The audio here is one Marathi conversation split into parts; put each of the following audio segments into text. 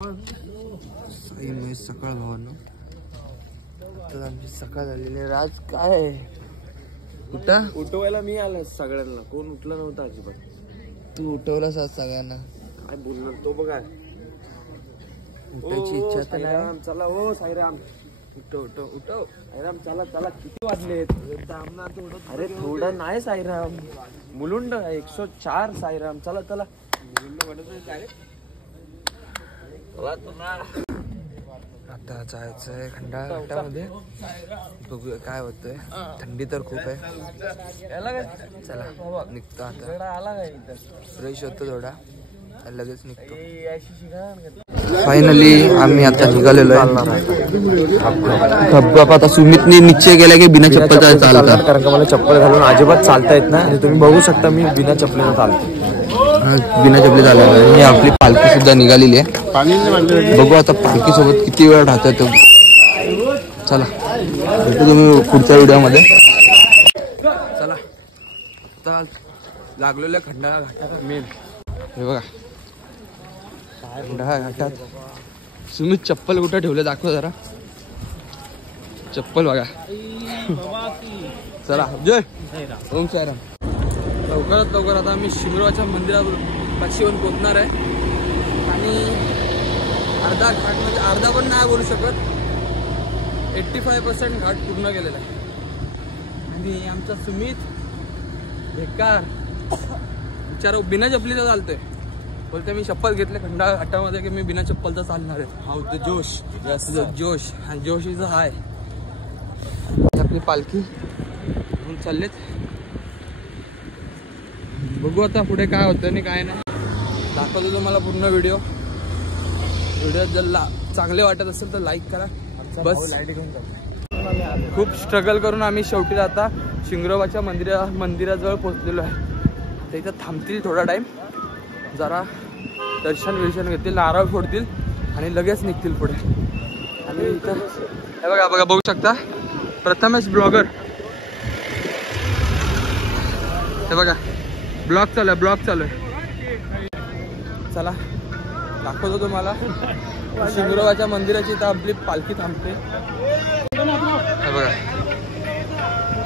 सकाळ भावांनो, आता आमची सकाळ झालेली. राज काय कुठं उठवायला मी आला सगळ्यांना, कोण उठलं नव्हतं अजिबात. तू उठवलास आज सगळ्यांना, काय बोलणार तो बघा. उठायची इच्छा तर नाही. चला हो साईराम, उठव उठव उठव साईराम चला चला. किती वाजले? अरे थोडं नाही साईराम, मुलुंड 104 साईराम. चला चला. आता जायचंय खंडाळा घाटामध्ये, बघूया काय होतंय. थंडी तर खूप आहे. चला निघतो आता, फ्रेश होतो थोडा, लगेच निघतो. फायनली आम्ही आता निघालेलो आहे. धबधबा आता सुमितने निश्चय केला की बिना चप्पलचा चालतात, कारण का मला चप्पल घालून अजिबात चालता येत नाही. आणि तुम्ही बघू शकता मी बिना चप्पलीनं चालतो. बिना चपली चालत आहे. आपली पालखी सुद्धा निघालेली आहे. बघू आता पालखी सोबत किती वेळ राहतोय तो. चला भेटू तुम्ही पुढच्या व्हिडिओमध्ये. चला आता लागलेल्या खंडाळा घाटात मेन हे बघा. खंडाळा घाटात सुमित चप्पल कुठं ठेवलं दाखव जरा. चप्पल बघा. चला जय ओम साईराम. लवकरात लवकर आता आम्ही शिंगरोबाच्या मंदिरापाशी येऊन पोहोचणार आहे. आणि अर्धा घाट म्हणजे अर्धा पण नाही बोलू शकत, 85% घाट पूर्ण केलेला आहे. आणि आमचा सुमित बेकार विचार बिना चप्पलीचा चालतोय. बोलते मी शपथ घेतले खंडाळा घाटामध्ये की मी बिना चप्पलचा चालणार आहे. हाऊ द जोश, जोश आणि जोश इज हाय. आपली पालखी चाललेत. बघू आता पुढे काय होतं आणि काय नाही. दाखवतो तुम्हाला पूर्ण व्हिडिओ. जर चांगले वाटत असेल तर लाईक करा. बस खूप स्ट्रगल करून आम्ही शेवटी आता शिंगरोबाच्या मंदिराजवळ पोहोचलेलो आहे. तर इथं थांबतील थोडा टाईम, जरा दर्शन घेतील, नारळ फोडतील आणि लगेच निघतील पुढे. आणि इथं हे बघा बघा बघू शकता प्रथमेश ब्लॉगर. हे बघा ब्लॉग चालू आहे. चला दाखवतो तुम्हाला शिंगरोबाच्या मंदिराची. इथं आपली पालखी थांबते. हे बघा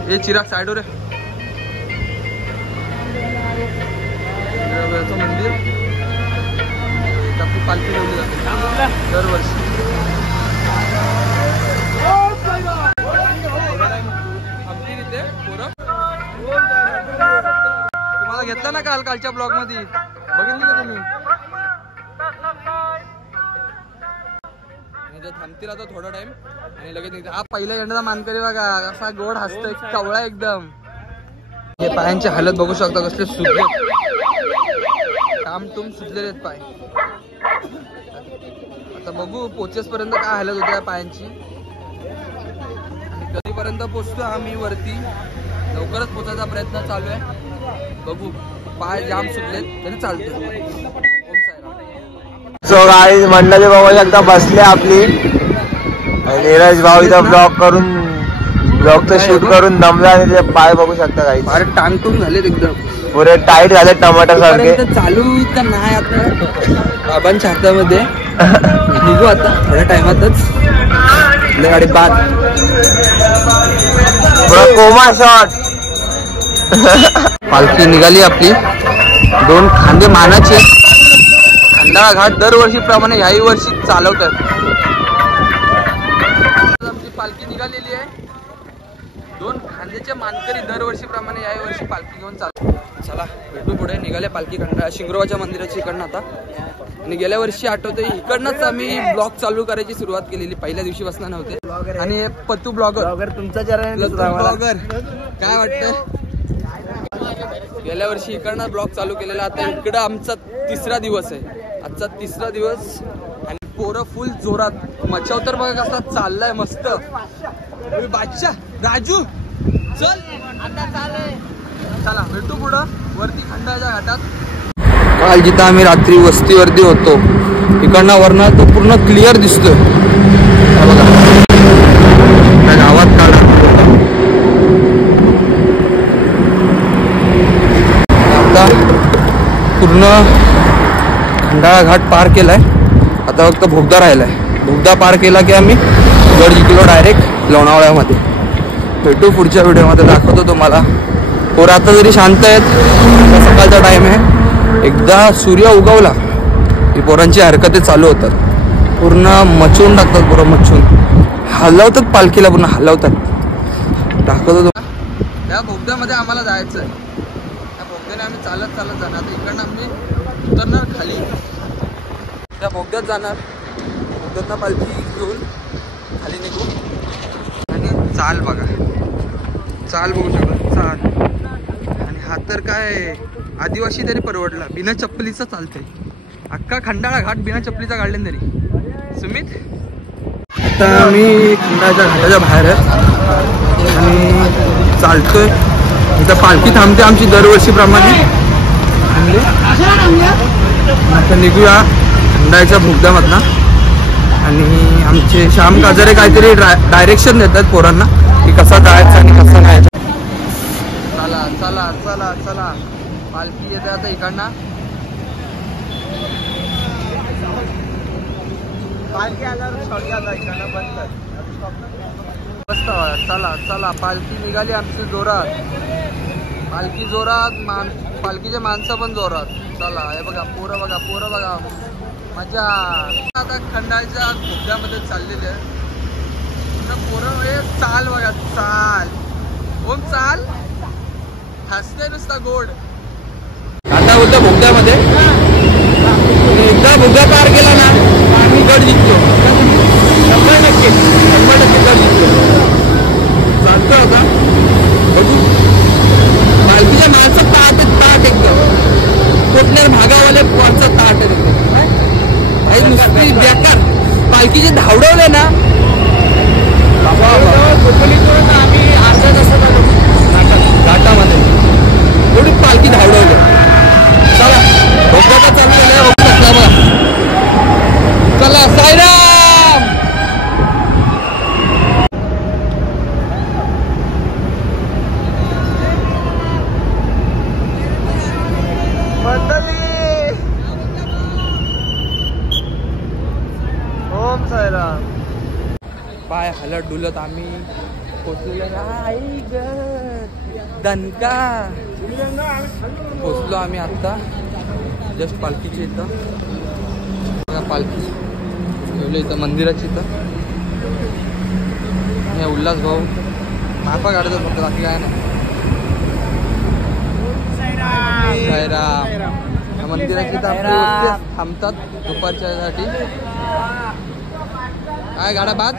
हे चिराग साईडवर आहे. शिंगरोबाचं मंदिर, आपली पालखी ठेवली जाते दरवर्षी. आमची तिथे पोरं तुम्हाला घेतला ना कालच्या ब्लॉग मध्ये, बघितली का तुम्ही? थांबतील आता थोडा टाइम आणि लगेच निघते. हा पहिल्या झेंड्याचा मानकरी बघा असा गोड हसतोय, कवळा एकदम. हे पायांची हालत बघू शकता कसले सुजले, टामटूम सुजलेले आहेत पाय. आता बघू पोचेस पर्यंत काय हालत होत्या पायांची. कधीपर्यंत पोचतो आम्ही वरती, लवकरच पोचायचा प्रयत्न चालू आहे. बघू पाय जाम सुटलेत तरी चालतो. सो गाईज मंडळी भाऊ एकदा बसले आपली. नीरज भाऊ इथं ब्लॉगचं शूट करून दमला आणि ते पाय बघू शकता गाईज. अरे टांगटून झालेत एकदम, पुरे टाईट झाले टमाटर सारखे. चालू तर नाही आता बाबांच्या हातामध्ये. निघू आता थोड्या टायमातच. गाडी बाद कोमा शॉट. पालखी निघाली आपली. 2 खांदे मानाचे. खंडाळा घाट दरवर्षीप्रमाणे याही वर्षी चालवतात. आमची पालखी निघालेली आहे. 2 खांद्याचे मानकरी दरवर्षीप्रमाणे याही वर्षी पालखी घेऊन चालतात. चला भेटू पुढे. निघाले पालखी खंडाळा शिंगरोबाच्या मंदिराची इकडनं आता. आणि गेल्या वर्षी आठवतंय इकडनंच आम्ही ब्लॉग चालू करायची सुरुवात केलेली, पहिल्या दिवशीपासून नव्हते. आणि हे पत्तू ब्लॉगर तुमचा ब्लॉगर काय वाटतंय? गेल्या वर्षी इकडनं ब्लॉग चालू केलेला, आता इकडं आमचा 3रा दिवस आहे. आजचा 3रा दिवस आणि पोरं फुल जोरात. मचाव तर बघा कसा चाललाय मस्त. बादशाह राजू चल आता चालय. चला भेटू पुढं वरती खंडाळ्याच्या घाटात. काल जिथं आम्ही रात्री वस्तीवरती होतो इकडनं वरनं तो पूर्ण क्लिअर दिसतोय. बघा त्या गावात काढा आता पूर्ण खंडाळा घाट पार केलाय. आता फक्त भोगदा राहिलाय. भोगदा पार केला की आम्ही गड जिंकलो डायरेक्ट लोणावळ्यामध्ये. भेटू पुढच्या व्हिडिओमध्ये, दाखवतो तुम्हाला. पोरं आता जरी शांत आहेत, सकाळचा टाइम आहे. एकदा सूर्य उगवला की पोरांची हरकती चालू होतात. पूर्ण मचवून टाकतात पोरं, मचवून हलवतात पालखीला, पूर्ण हलवतात. दाखवतो त्या बोगद्यामध्ये आम्हाला जायचं आहे. त्या बोगद्याने आम्ही चालत चालत जाणार. आता इकडनं आम्ही उतरणार खाली, त्या बोगद्यात जाणार. बोगद्यातनं पालखी घेऊन खाली निघू. आणि चाल बघा, चाल बघू शकता, चाल. आणि हा तर काय आदिवासी तरी परवडला, बिना चप्पलीचा चालतंय. अख्खा खंडाळा घाट बिना चप्पलीचा काढले तरी. सुमित, आता आम्ही खंडाळ्याच्या घाटाच्या बाहेर आहे आणि चालतोय. इथं पालखी थांबते आमची दरवर्षीप्रमाणे. आता निघूया खंडाळ्याच्या बोगद्यामधनं. आणि आमचे श्याम काजरे काहीतरी डायरेक्शन देतात पोरांना की कसा जायचं आणि कसं नाही. चला चला चला चला, पालखी येते आता इकडनं. पालखी आल्यावर चला चला, पालखी निघाली आमची जोरात. पालखी जोरात, पालखीचे माणसं पण जोरात. चला हे बघा, पोरं बघा, पोरं बघा, मजा. आता खंडाळ्याच्या बोगद्यामध्ये चाललेले आहे पोरं. हे चाल बघा, चाल. ओम चाल, हसते नुसता गोड. आता होतं बोगद्यामध्ये. एकदा बोगदा पार केला ना आम्ही गड जिंकतो. 100% गड जिंकतो. चालतो आता बघू. पालखीच्या माणसं ताट एकदम कोटनेर भागावाले कोणचा ताट आहे भाई, नुसती बेकार. पालखीचे धावडवले ना आम्ही अर्धा तासात आलो घाटामध्ये. एवढी पालखी धावडवली. चला बोगदा चाललेला आहे. चला साईराम. मंडळी, ओम साईराम. पाय हलत डुलत आम्ही पोचलेलो. दणका पोचलो आम्ही आता जस्ट पालखीच्या इथं. पालखी ठेवली इथं मंदिराची इथं. हे उल्हास भाऊ माफा काढतात फक्त, बाकी काय नाही. साईराम. मंदिराची इथं थांबतात दुपारच्या साठी. काय गाडा बाद.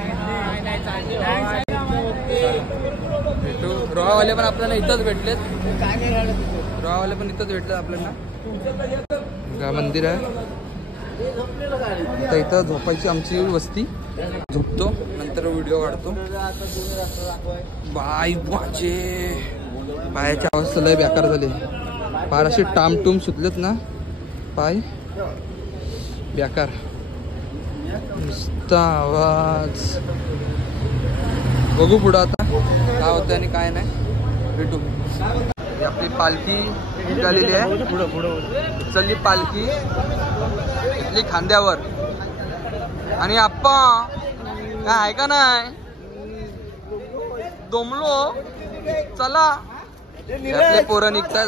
भेटू. रोहावाले पण आपल्याला इथंच भेटलेत. रोहावाले पण इथंच भेटलेत आपल्याला. मंदिर आहे आता इथं. झोपायची आमची वस्ती. झोपतो, नंतर व्हिडिओ काढतो. बाई माझे पायाची अवस्था लय बेकार झाली. फार असे टामटूम सुटलेत ना पाय, बेकार. नुसता आवाज. बघू पुढं आता काय होतं आणि काय नाही. भेटू. आपली पालखी निघालेली आहे. चलली पालखी इथली खांद्यावर. आणि आप्पा काय आहे का नाही, दमलो. चला आपले पोरं निघतात.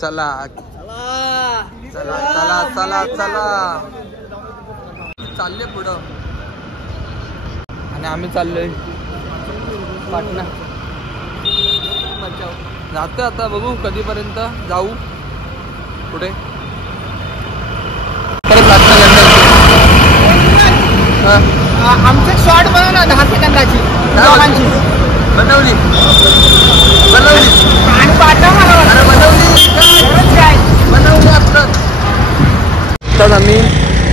चला चला चला चला चला, चालले पुढं. आणि आम्ही चाललोय पाटणा. जातोय आता, बघू कधीपर्यंत जाऊ पुढे. परत आमचे शॉर्ट बनव ना 10 सेकंदाची बनवली आणि पाठवा मला. बनवली आत्ताच. आम्ही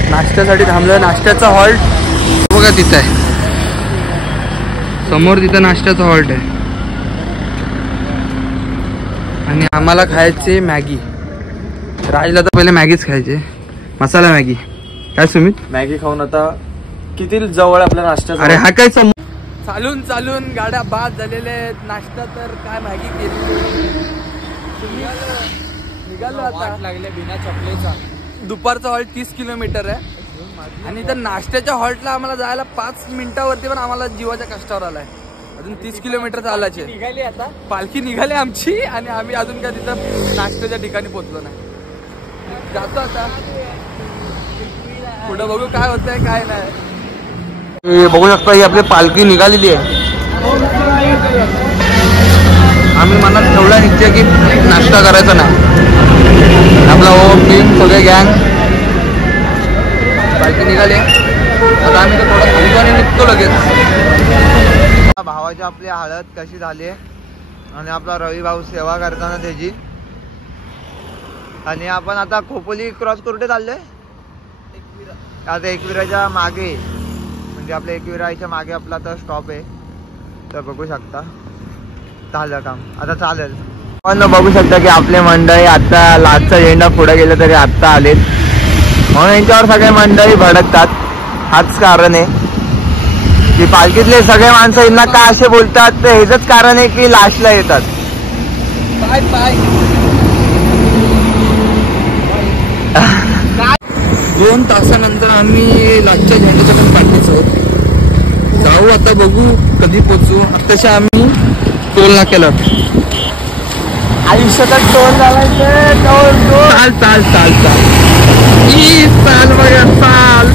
नाश्त्यासाठी थांबलोय. नाश्त्याचा हॉल्ट बघा तिथं आहे समोर. तिथं नाश्त्याचा हॉल्ट आहे. आणि आम्हाला खायचे मॅगी. राजला तर पहिले मॅगीच खायचे, मसाला मॅगी. काय सुमित, मॅगी खाऊन आता किती जवळ आपल्या नाश्ता. अरे हा काय चालून चालून गाड्या बाद झालेल्या आहेत. नाश्ता तर काय मॅगी केली. निघालो आता. लागले बिना चपलेचा. दुपारचा हॉल्ट 30 किलोमीटर आहे आणि त्या नाश्त्याच्या हॉल्टला आम्हाला जायला 5 मिनिटावरती पण आम्हाला जीवाच्या कष्टावर आलाय. अजून 30 किलोमीटर चालायचे. निघाली आता पालखी निघाली आमची आणि आम्ही अजून काय तिथं नाश्त्याच्या ठिकाणी पोहोचलो नाही. जातो आता पुढे बघू काय होतंय काय नाही. बघू शकता ही आपली पालखी निघालेली आहे. आम्ही मनात ठेवला निघते की नाश्ता करायचा नाही. आपला ओम टीम सगळे गँग पालखी निघाली. आता आम्ही थोडा थांबतो आणि निघतो लगेच. भावाची आपली हळद कशी झाली आणि आपला रवी भाऊ सेवा करताना त्याची. आणि आपण आता खोपोली क्रॉस कुठे चाललोय आता एकविराच्या मागे म्हणजे आपल्या एकविराच्या मागे आपला आता स्टॉप आहे. तर बघू शकता झालं काम आता चालेल. पण बघू शकता की आपले मंडळी आता लाटचा झेंडा पुढे गेले तरी आत्ता आलेत म्हणून यांच्यावर सगळे मंडळी भडकतात. हाच कारण आहे की पालखीतले सगळे माणसं यांना का असे बोलतात तर हेच कारण आहे की लास्टला येतात. Bye bye. 2 तासानंतर आम्ही लाटच्या झेंड्याच्या पण पाठीच आहोत. जाऊ आता बघू कधी पोचू. तशा आम्ही टोल नाक्याला आयुष्याचा टोल लावायचं चाल चाल चाल चाल चाल बघा चाल.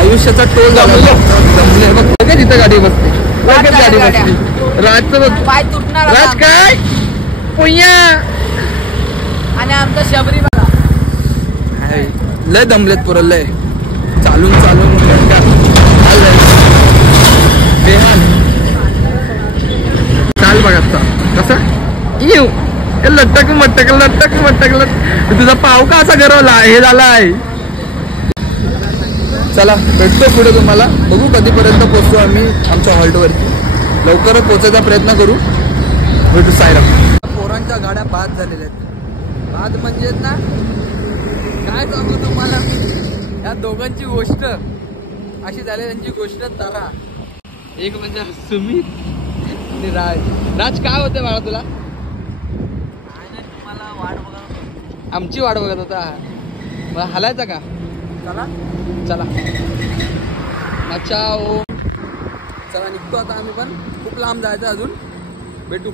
आयुष्याचा टोल जमले बघ. बघा तिथं गाडी बसते. लगेच गाडी बसली. राजचं बघ पाय तुटणार राज काय पुण्या आणि आमचा शबरी बघा लय दमलेत पुरं लय चालून चालून चाल बघा कसं येऊ लटक मटक लटक मटक तुझा पाव का असा गरवला हे झालाय. चला भेटतो पुढे तुम्हाला. बघू कधीपर्यंत पोहोचतो आम्ही आमच्या हॉल्टवरती. लवकरच पोहोचायचा प्रयत्न करू. भेटू सायराम. पोरांच्या गाड्या बाद झालेल्या आहेत. बाद म्हणजे ना काय सांगू तुम्हाला मी. या दोघांची गोष्ट अशी झाली. त्यांची गोष्ट तारा. एक म्हणजे सुमित आणि राज काय होते बाळा तुला. आमची वाट बघत होता. मला हलायचा का. चला चला मचाओ. चला निघतो आता आम्ही पण. खूप लांब जायचं अजून. भेटू.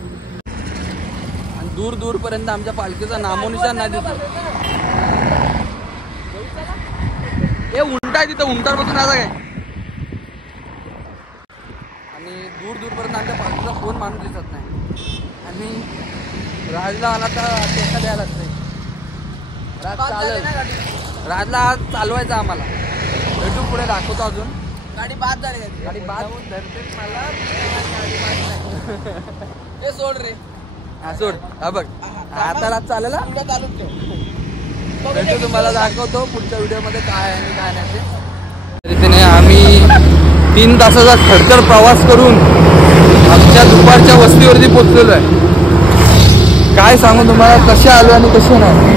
आणि दूर दूर पर्यंत आमच्या पालखीचा नामोनिशान नाही दिसत. हे उंट आहे तिथं. उंटावर बसून आता काय. आणि दूर दूर पर्यंत आमच्या पालखीचा फोन माणूस दिसत नाही. आणि राजला आला तर टेका द्यायला लागतंय. राज चालेल. राजला आज चालवायचा आम्हाला. भेटू पुढे दाखवतो अजून. गाडी बाद झाली. गाडी बाद धरते मला. हे सोड रे. हा सोड. हा बघ आता राज चालेल. चालूच ठेव. भेटू तुम्हाला दाखवतो पुढच्या व्हिडिओमध्ये काय आहे आणि काय नाही ते. रीतीने आम्ही 3 तासाचा खडतर प्रवास करून आमच्या दुपारच्या वस्तीवरती पोहोचलेलो आहे. काय सांगू तुम्हाला कसे आलो आणि कसे नाही.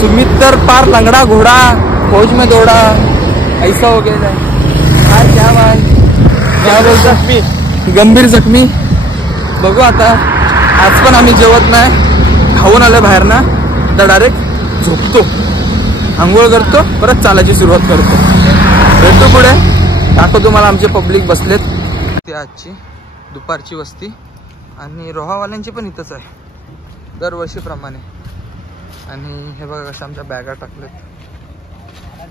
सुमित तर पार लंगडा घोडा फौज में दौडा ऐसा हो गया. काय क्या बाय क्या बोलतात मी गंभीर जखमी. बघू आता. आज पण आम्ही जेवत नाही. खाऊन आलं बाहेर ना तर डायरेक्ट झोपतो. आंघोळ करतो परत चालायची सुरुवात करतो. भेटतो पुढे. दाखवतो तुम्हाला आमचे पब्लिक बसलेत. ती आजची दुपारची वस्ती आणि रोहावाल्यांची पण इथंच आहे दरवर्षीप्रमाणे. आणि हे बघा कसं आमच्या बॅगा टाकल्यात.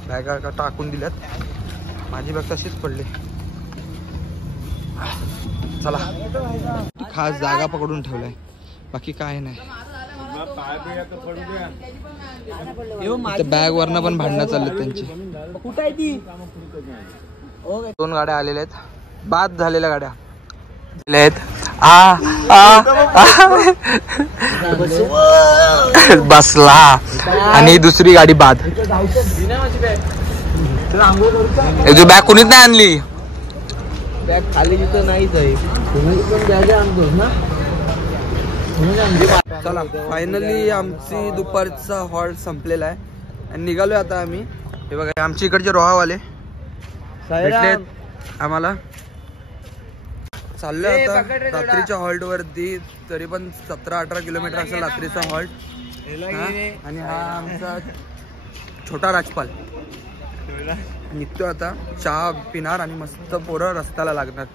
बॅगा टाकून दिल्यात. माझी बॅग तशीच पडली. चला खास जागा पकडून ठेवलाय. बाकी काय नाही. बॅग वरनं पण भांडणं चाललेत त्यांची. कुठं आहे ती. 2 गाड्या आलेल्या आहेत. बाद झालेल्या गाड्या आहेत. बसला आणि दुसरी गाडी बाद. तुझी बॅग कुणीच नाही आणली. बॅग खाली तिथं नाहीच आहे. चला फायनली आमची दुपारचा हॉल्ट संपलेला आहे आणि निघालोय आता आम्ही. हे बघा आमच्या इकडचे रोहावाले भेटलेत आम्हाला. चाललोय आता रात्रीच्या हॉल्ट वरती. तरी पण 17-18 किलोमीटर असेल रात्रीचा हॉल्ट. आणि हा आमचा छोटा राजपाल निघतो आता. चहा पिणार आणि मस्त पोरं रस्त्याला लागणार.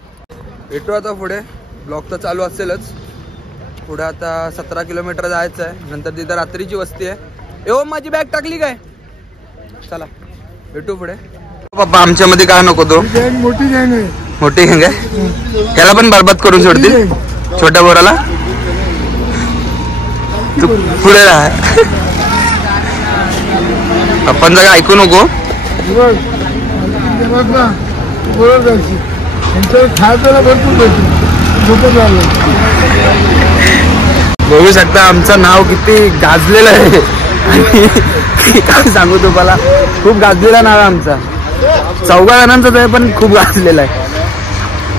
भेटू आता पुढे. ब्लॉग तर चालू असेलच. पुढे आता 17 किलोमीटर जायचं आहे. नंतर तिथं रात्रीची वस्ती आहे. ओ माझी बॅग टाकली काय? चला भेटू पुढे. पप्पा आमच्यामध्ये काय नको तो मोठी गँग आहे. त्याला पण बरबाद करून सोडतील छोट्या पोराला. तू पुढे राहा. आपण जरा ऐकू नको. बघू शकता आमचं नाव किती गाजलेलं आहे. आणि काय सांगू तुम्हाला, खूप गाजलेला नाव आहे आमचा. 14 जणांचाच आहे पण खूप गाजलेला आहे.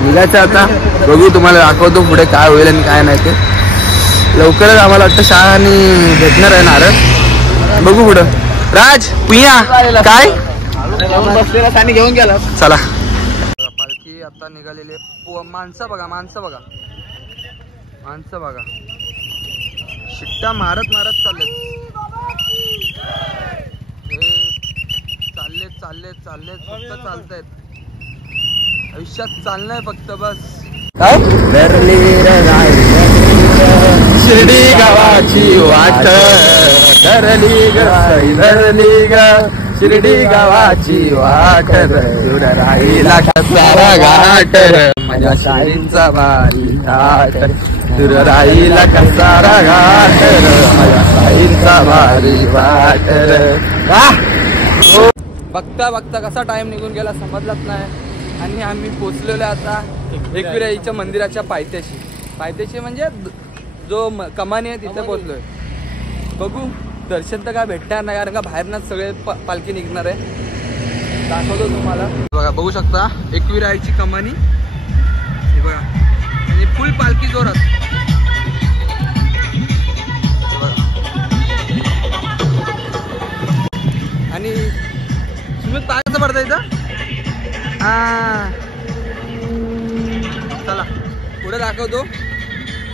निघायचं आता. बघू तुम्हाला दाखवतो पुढे काय होईल आणि काय नाही ते. लवकरच आम्हाला वाटतं शाळा आणि भेटणार आहे नारळ. बघू पुढं. राज पुया काय बसलेला घेऊन गेला. चला पालखी आता निघालेली. माणसं बघा, माणसं बघा, माणसं बघा. शिट्ट्या मारत मारत चाललेत. चाललेत फक्त चालतायत. आयुष्यात चाललंय फक्त बस. काय शिर्डी गावाची वाट धरली ग शिर्डी गावाची वाट दूर राहिला सारा घाट माझ्या शाळेचा भारी घाट दूर राहिला सारा घाट माझ्या शाळेचा भारी वाट. बघता बघता कसा टाइम निघून गेला समजलाच नाही. आणि आम्ही पोचलेलो आता एकविराईच्या मंदिराच्या पायथ्याशी म्हणजे जो कमानी आहे तिथे पोचलोय. बघू दर्शन तर काय भेटणार नाही कारण का बाहेरनच सगळे पालखी निघणार आहे. दाखवतो तुम्हाला. बघा बघू शकता एकविराईची कमानी हे बघा. आणि फुल पालखी जोरात. आणि तुम्ही पायाचं पडता इथं. चला पुढे दाखवतो.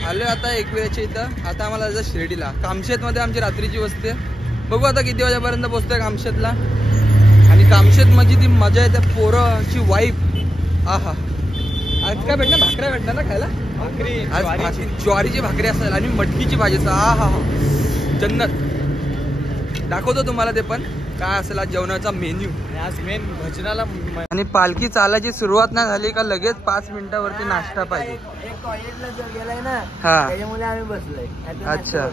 आलो आता एकविराच्या इथं. आता आम्हाला जायचं शिर्डीला. कामशेत मध्ये आमची रात्रीची वस्ती आहे. बघू आता किती वाजेपर्यंत पोहोचतोय कामशेतला. आणि कामशेत म्हणजे ती मजा येते. पोरची वाईफ. आहा आज काय भेटणार? भाकऱ्या भेटणार ना खायला. आज ज्वारीची भाकरी असेल आणि मटकीची भाजी. आहा जन्नत. दाखवतो तुम्हाला ते पण काय असेल आज जेवणाचा मेन्यू. आज मेन भजनाला. आणि पालखी चालायची सुरुवात नाही झाली का लगेच 5 मिनिटावरती नाश्ता पाहिजे. गेलाय ना हा त्याच्यामुळे आम्ही बसलोय. अच्छा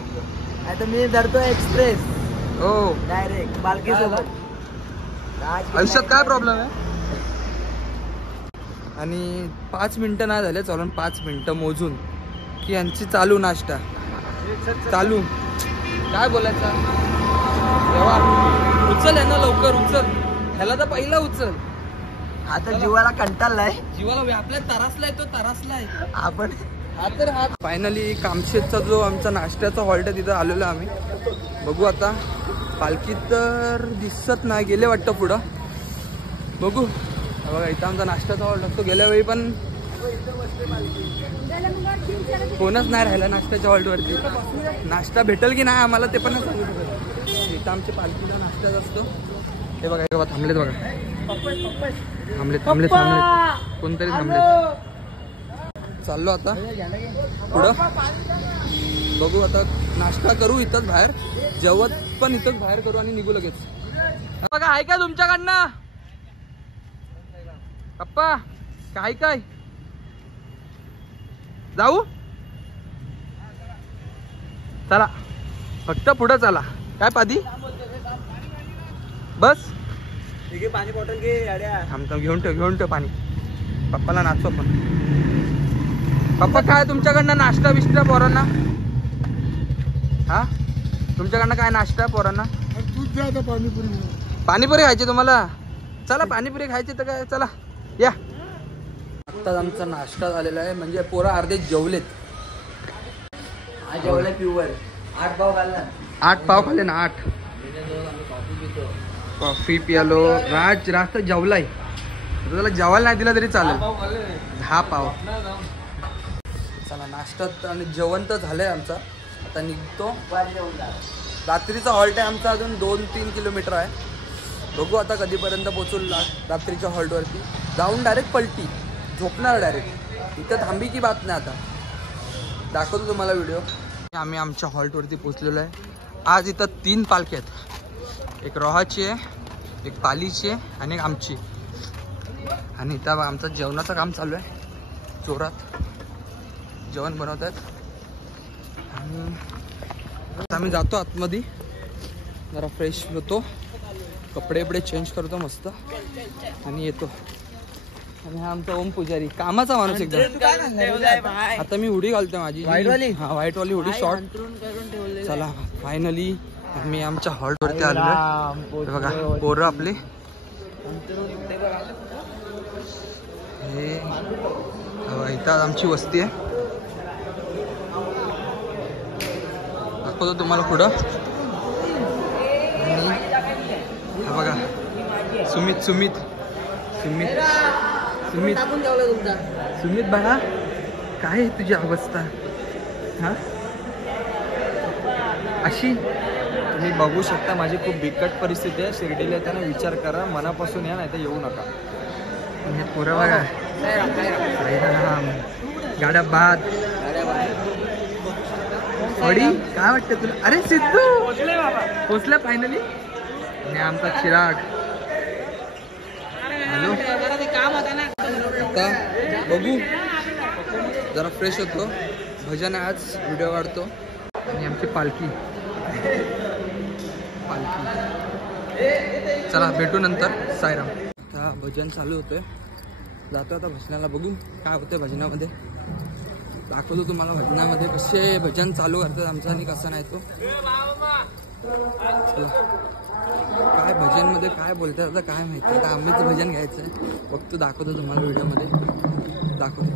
आता मी धरतो एक्सप्रेस. हो डायरेक्ट पालखी सोबत. आयुष्यात काय प्रॉब्लेम आहे. आणि 5 मिनिटं नाही झाले चालून. 5 मिनिटं मोजून की यांची चालू नाश्ता चालू. काय बोलायचं तेव्हा उचल आहे ना लवकर उचल. ह्याला तर पहिला उचल. आता जीवाला कंटाळलाय. जीवाला व्यापलाय तरासलाय तो तरासलाय आपण. फायनली कामशेतचा जो आमचा नाश्त्याचा हॉल्ट आहे तिथं आलेलो आम्ही. बघू आता. पालखी तर दिसत नाही. गेले वाटतं पुढं. बघू. बघा इथं आमचा नाश्त्याचा हॉल्ट असतो. गेल्या वेळी पण कोणच नाही राहिला नाश्त्याच्या हॉल्टवरती. नाश्ता भेटेल की नाही आम्हाला ते पण इथं आमच्या पालखीचा नाश्ताच असतो. हे बघा हे बघा थांबलेत बघा. थांबलेत कोणतरी थांबलेत. चाललो आता पुढं. बघू आता नाश्ता करू इथंच बाहेर. जेवत पण इथंच बाहेर करू आणि निघू लगेच. बघा आहे का तुमच्याकडनं पप्पा? काय जाऊ. चला फक्त पुढं चला. काय पादी बस. पाणी बॉटल घे. थांब घेऊन ठेव पाणी. पप्पाला नाचतो पण. पप्पा काय तुमच्याकडनं नाश्ता बिष्टा पोरांना? हा तुमच्याकडनं काय नाश्ता पोरांना? पाणीपुरी खायची तुम्हाला? चला पाणीपुरी खायची तर काय चला या. आत्ताच आमचा नाश्ता झालेला आहे. म्हणजे पोरं अर्धे जेवलेत. जेवलं प्युअर. 8 पाव खाल्ला. 8 पाव खाल्ले ना. 8 कॉफी पियालो. राज तर जेवलाय. त्याला जेवायला नाही दिला तरी चालेल. 10 पाव. चला नाश्ता आणि जेवण तर झालंय आमचा. आता निघतो. रात्रीचा हॉल्ट आहे आमचा अजून 2-3 किलोमीटर आहे. बघू आता कधीपर्यंत पोहोचू रात्रीच्या हॉल्टवरती. जाऊन डायरेक्ट पलटी, झोपणार डायरेक्ट. इथं थांबी की बात नाही. आता दाखवतो तुम्हाला व्हिडिओ. आम्ही आमच्या हॉल्टवरती पोहोचलेलो आहे. आज इथं 3 पालख्या आहेत. एक रोहाची आहे, एक पालीची आहे आणि एक आमची. आणि इथं आमचं जेवणाचं काम चालू आहे. जोरात जेवण बनवत आहेत. आणि आता आम्ही जातो आतमध्ये, जरा फ्रेश होतो, कपडे बिपडे चेंज करतो मस्त आणि येतो. आणि हा आमचा ओम पुजारी, कामाचा माणूस एकदम. आता मी हुडी घालतोय माझी व्हाईटवाली. हा व्हाईटवाली हुडी शॉर्ट. चला फायनली आम्ही आमच्या हॉल्टवरती आलो. बघा पोरं आपले हे इथं आमची वस्ती आहे. दाखवतो तुम्हाला पुढं. आणि हा बघा सुमित सुमित सुमित सुमित सुमित बघा काय आहे तुझी अवस्था. हा अशी तुम्ही बघू शकता माझी खूप बिकट परिस्थिती आहे. शिर्डीला येताना विचार करा, मनापासून या, नाही तर येऊ नका. पुरं बघा गाड्या बाद वडी. काय वाटतं तुला? अरे सिद्धू पोचला फायनली. आणि आमचा चिराग. हॅलो. आता बघू, जरा फ्रेश होतो. भजन आहे आज, व्हिडिओ काढतो. आणि आमची पालखी चला भेटू नंतर. साईराम. आता भजन चालू होतंय, जातो आता भजनाला. बघू काय होतंय भजनामध्ये, दाखवतो तुम्हाला भजनामध्ये कसे भजन चालू करतात आमचं आणि कसा नाही तो. चला काय भजनमध्ये काय बोलतात आता काय माहिती. आता आम्हीच भजन घ्यायचं आहे. फक्त दाखवतो तुम्हाला व्हिडिओमध्ये, दाखवतो.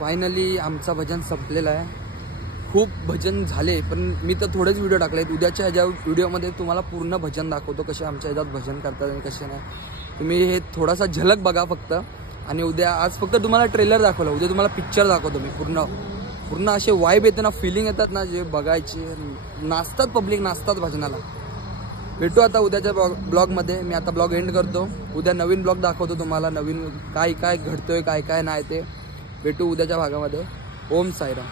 फायनली आमचा भजन संपलेला आहे. खूप भजन झाले, पण मी तर थोडेच व्हिडिओ टाकले. उद्याच्या ह्याच्या व्हिडिओमध्ये तुम्हाला पूर्ण भजन दाखवतो, कसे आमच्या ह्याच्यात भजन करतात आणि कसे नाही. तुम्ही हे थोडासा झलक बघा फक्त. आणि उद्या, आज फक्त तुम्हाला ट्रेलर दाखवलं, उद्या तुम्हाला पिक्चर दाखवतो मी पूर्ण असे वाईब येते ना, फिलिंग येतात ना, जे बघायचे. नाचतात पब्लिक, नाचतात भजनाला. भेटू आता उद्याच्या ब्लॉगमध्ये. मी आता ब्लॉग एंड करतो. उद्या नवीन ब्लॉग दाखवतो तुम्हाला, नवीन काय काय घडतोय काय काय नाही ते. भेटू उद्याच्या भागामध्ये. ओम साईराम.